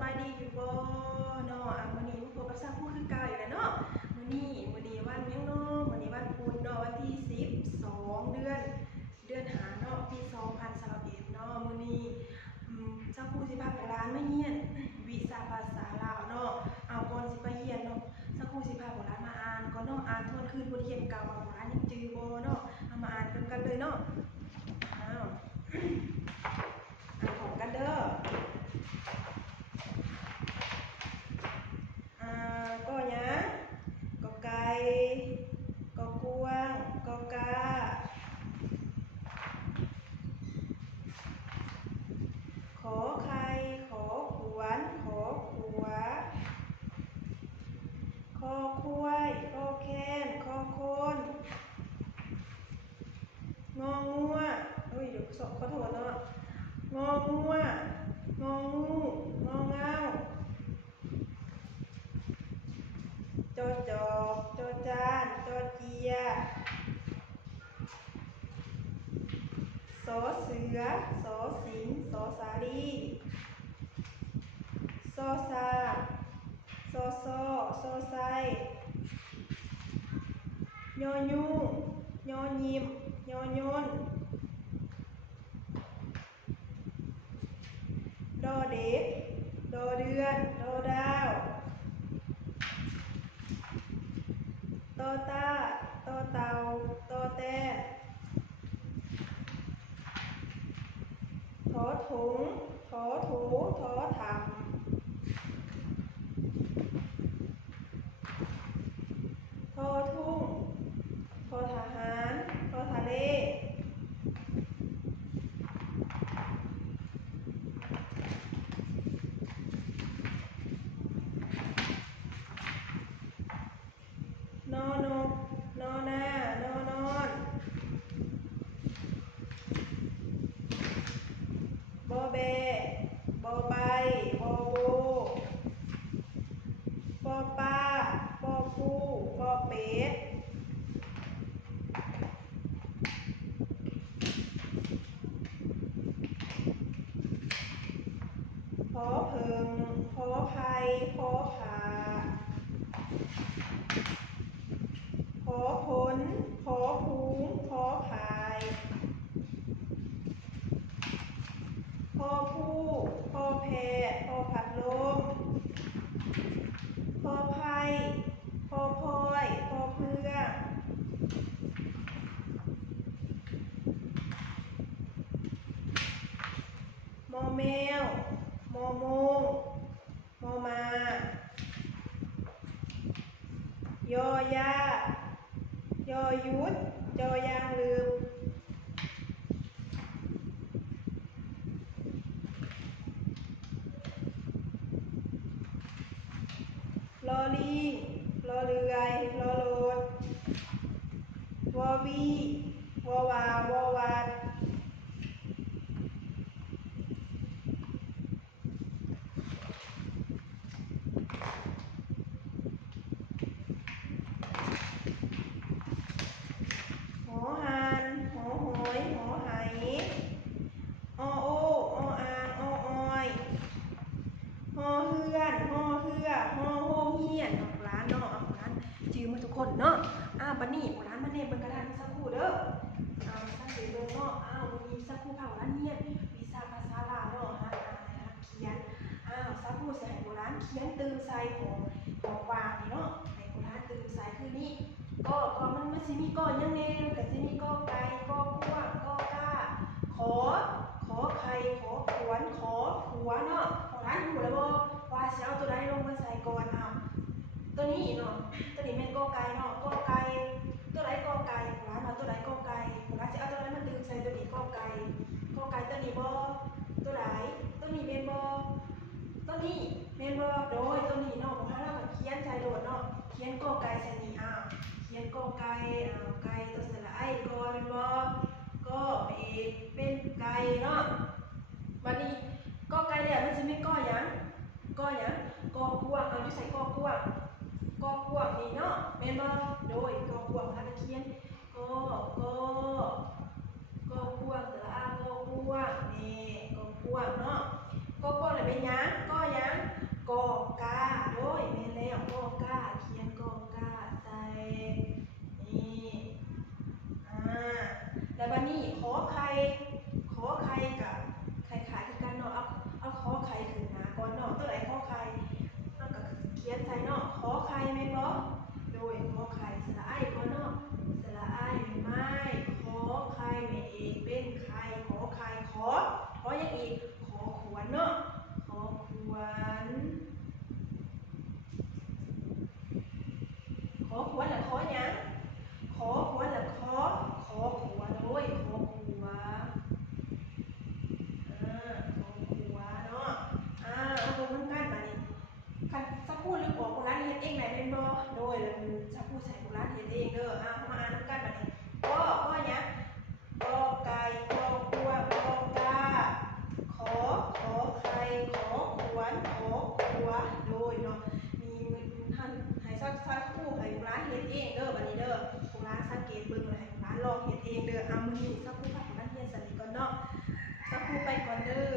บายดีอยู่บ่เนาะมื้อนี้พวกภาษาพูดคือเก่าอีกแล้วเนาะมื้อนี้วันหยังเนาะมื้อนี้วันพุธเนาะวันที่12เดือนหาเนาะปี2021เนาะมื้อนี้เจ้าครูสิพาไปร้านมาเรียนวิชาภาษาลาวเนาะเอาก่อนสิไปเรียนเนาะเจ้าครูสิพาไปร้านมาอ่านก่อนเนาะอ่านทวนคืนบทเรียนเก่าว่าร้านยังจือบ่เนาะเอามาอ่านกันเลยเนาะอ้าวอ่านของกันเด้อก็ยังก็ไก่ก็กวางก็กาขอไข่ขอขวนขอขัวคอควายคอแคนคอโคนงองัวเฮ้ยเดี๋ยวขอโทษเนาะงองัวงองูงอเงาจอจอกจอจานจอเจียสอเสือสอสิงสอสาลีซอซาซอซอซอไซยอยูยอยิมยอยนดอเด็กดอเดือนดอดาวตอตาตอเต่าตอแตนถอถุงถอถูถอถำทอทุ่งทอทหารทอทะเลนอนกนอหน้านอนอนบอเบบอใบบอโบปอปลาปอปูปอเป็ดพอเพิงพอไผ่พอผาพอผลพอพุงพอพายพอผู้พอแพรพอผัดลมพอไผ่พอพลอยพอเพื่อมอแมวมอมงมอมายอยายอยุดยอยางลืมลอลิงลอเรือยลอโลดวอวีวอวาวอวัดหอหันหอหอยหอไหอโออออางอออยหอเฮือนหอเฮือหอโฮเฮียนของร้านเนาะของร้านจือมาทุกคนเนาะบัดนี้ของร้านมาเนบนกระดานสักครู่เด้อสักเดี๋ยวเบิ่งเนาะวันนี้สักครู่เผาร้านเนี่ยวิชาภาษาลาวเนาะเขียนสักครู่สิให้โบราณเขียนตื่นใส่ของวางนี่เนาะให้โบราณตื่นใส่คือนี้ก็มันสิมีก้อนยังแน่ก็สิมีก้อไก่ก้อกว้างก้อกาขอไข่ขอขวนขอขัวเนาะของร้านหูแล้วบ่ว่าสิเอาตัวใดลงมาใส่ก่อนตัวนี้เนาะตัวนี้แม่นกอไก่เนาะกอไก่ตัวไหนกอไก่ของร้านเอาตัวไหนกอไก่ของร้านสิเอาตัวไหนมาตื่นใส่ตัวนี้กอไก่ตัวนี้บ่ตัวไหนตัวนี้แม่นบ่ตัวนี้แม่นบ่โดยตัวนี้เนาะของร้านเราก็เขียนใส่โดดเนาะเขียนกอไก่ใส่นี่เขียนกอไก่ไก่ตัวสระไอ้กอเป็นบ่ก็เป็นไก่เนาะวันนี้กอไก่เนี่ยมันสิมีกอหยังกอกวางอยู่ใส่กอกวางนี่เนาะแม่นบ่โดยกอกวางแล้วก็เขียนกวางสระอากอกวางนี่กอกวางเนาะกอกวางน่ะเป็นหยังกอหยัง ครูไปก่อนเด้อ